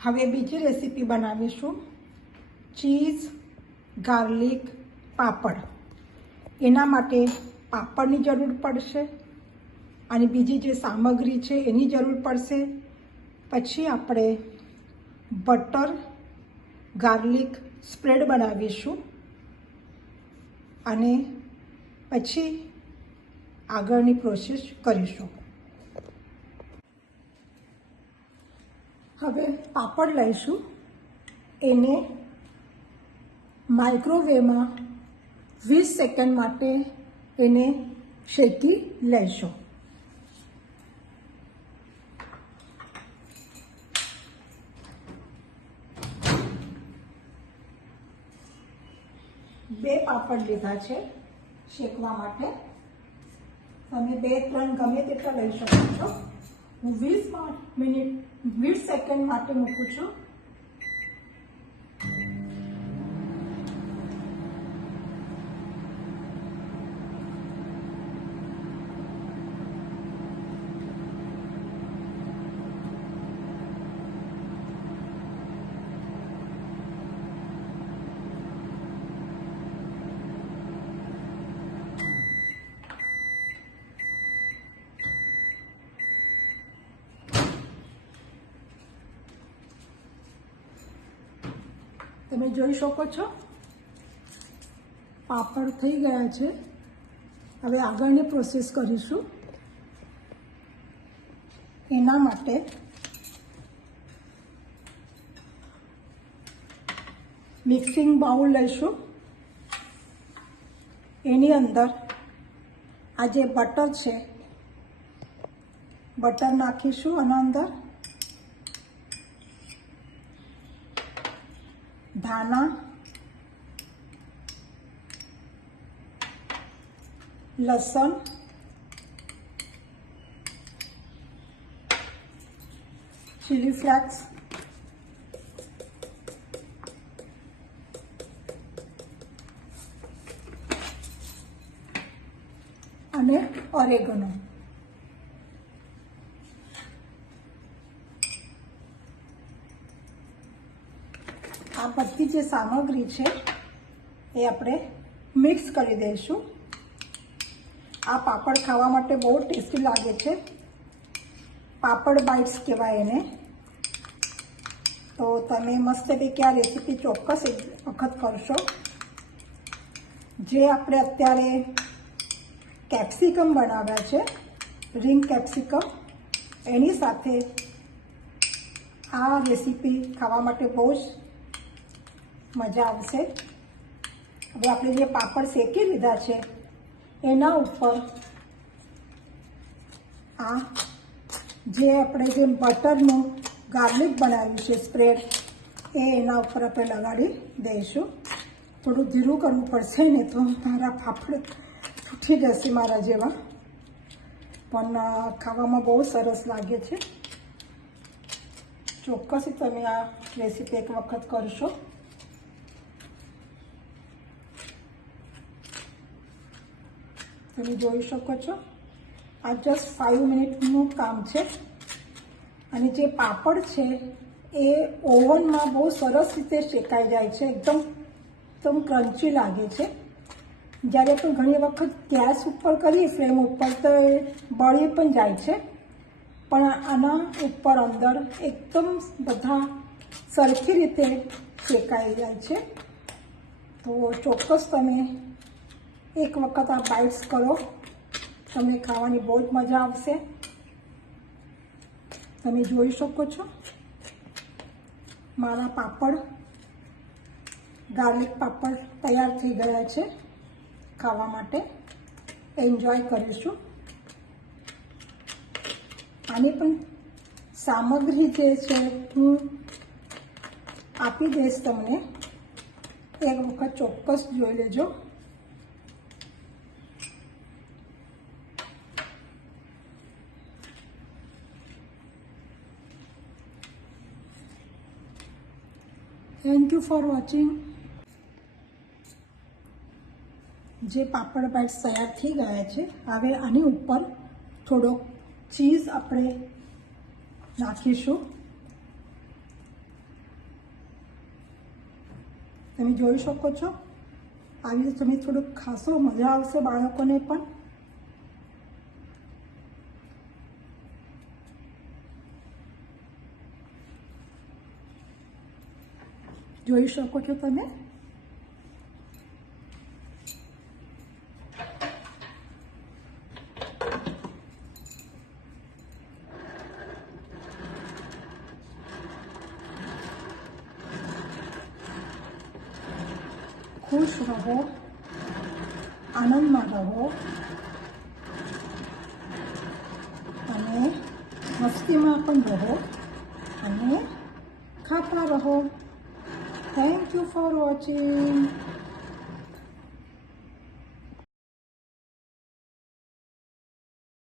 હવે બીજી રેસીપી બનાવીશું ચીઝ ગાર્લિક પાપડ। એના માટે પાપડની જરૂર પડશે અને બીજી જે સામગ્રી છે એની જરૂર પડશે। પછી આપણે બટર ગાર્લિક સ્પ્રેડ બનાવીશું અને પછી આગળની પ્રોસેસ કરીશું। હવે પાપડ લઈશું, એને માઇક્રોવેવમાં 20 સેકન્ડ માટે એને શેકી લઈશું। બે પાપડ લીધા છે શેકવા માટે, તમે 2-3 ગમે તેટલા લઈ શકો છો। હું 20 સેકન્ડ માટે મૂકું છું। તમે જોઈ શકો છો પાપડ થઈ ગયા છે। હવે આગળની પ્રોસેસ કરીશું। એના માટે મિક્સિંગ બાઉલ લઈશું, એની અંદર આ જે બટર છે બટર નાખીશું આના અંદર, ધાણા, લસણ, ચીલી ફ્લેક્સ, અને ઓરેગનો। આ બધી જે સામગ્રી છે એ આપણે મિક્સ કરી દઈશું। આ પાપડ ખાવા માટે બહુ ટેસ્ટી લાગે છે, પાપડ બાઇટ્સ કહેવાય એને। તો તમે મસ્તપૈકી આ રેસીપી ચોક્કસ એક વખત કરશો। જે આપણે અત્યારે કેપ્સિકમ બનાવ્યા છે, રિંગ કેપ્સિકમ, એની સાથે આ રેસીપી ખાવા માટે બહુ જ મજા આવશે। હવે આપણે જે પાપડ શેકી લીધા છે એના ઉપર આ જે આપણે જે બટરનું ગાર્લિક બનાવ્યું છે સ્પ્રેડ, એ એના ઉપર આપણે લગાડી દઈશું। થોડું ધીરું કરવું પડશે ને તો મારા પાપડ તૂટી જશે મારા જેવા, પણ ખાવામાં બહુ સરસ લાગે છે। ચોક્કસ તમે આ રેસીપી એક વખત કરશો। તમે જોઈ શકો છો આ જસ્ટ 5 મિનિટનું કામ છે। અને જે પાપડ છે એ ઓવનમાં બહુ સરસ રીતે શેકાઈ જાય છે, એકદમ ક્રન્ચી લાગે છે। જ્યારે પણ ઘણી વખત ગેસ ઉપર કરીએ ફ્લેમ ઉપર તો એ બળી પણ જાય છે, પણ આના ઉપર અંદર એકદમ બધા સરખી રીતે શેકાઈ જાય છે। તો ચોક્કસ તમે એક વખત આ બાઇટ્સ કરો, તમને ખાવાની બહુ જ મજા આવશે। તમે જોઈ શકો છો મારા પાપડ ગાર્લિક પાપડ તૈયાર થઈ ગયા છે ખાવા માટે। એન્જોય કરીશું। આની પણ સામગ્રી જે છે હું આપી દઈશ તમને, એક વખત ચોક્કસ જોઈ લેજો। Thank you for watching. જે પાપડ બાઇટ્સ તૈયાર થઈ ગયા છે, હવે આની ઉપર થોડોક ચીઝ આપણે નાખીશું। તમે જોઈ શકો છો. આવી રીતે તમે થોડુંક ખાશો, મજા આવશે બાળકોને પણ. જોઈ શકો છો તમે. ખુશ રહો, આનંદમાં રહો અને મસ્તીમાં પણ રહો અને ખાતા રહો. Thank you for watching.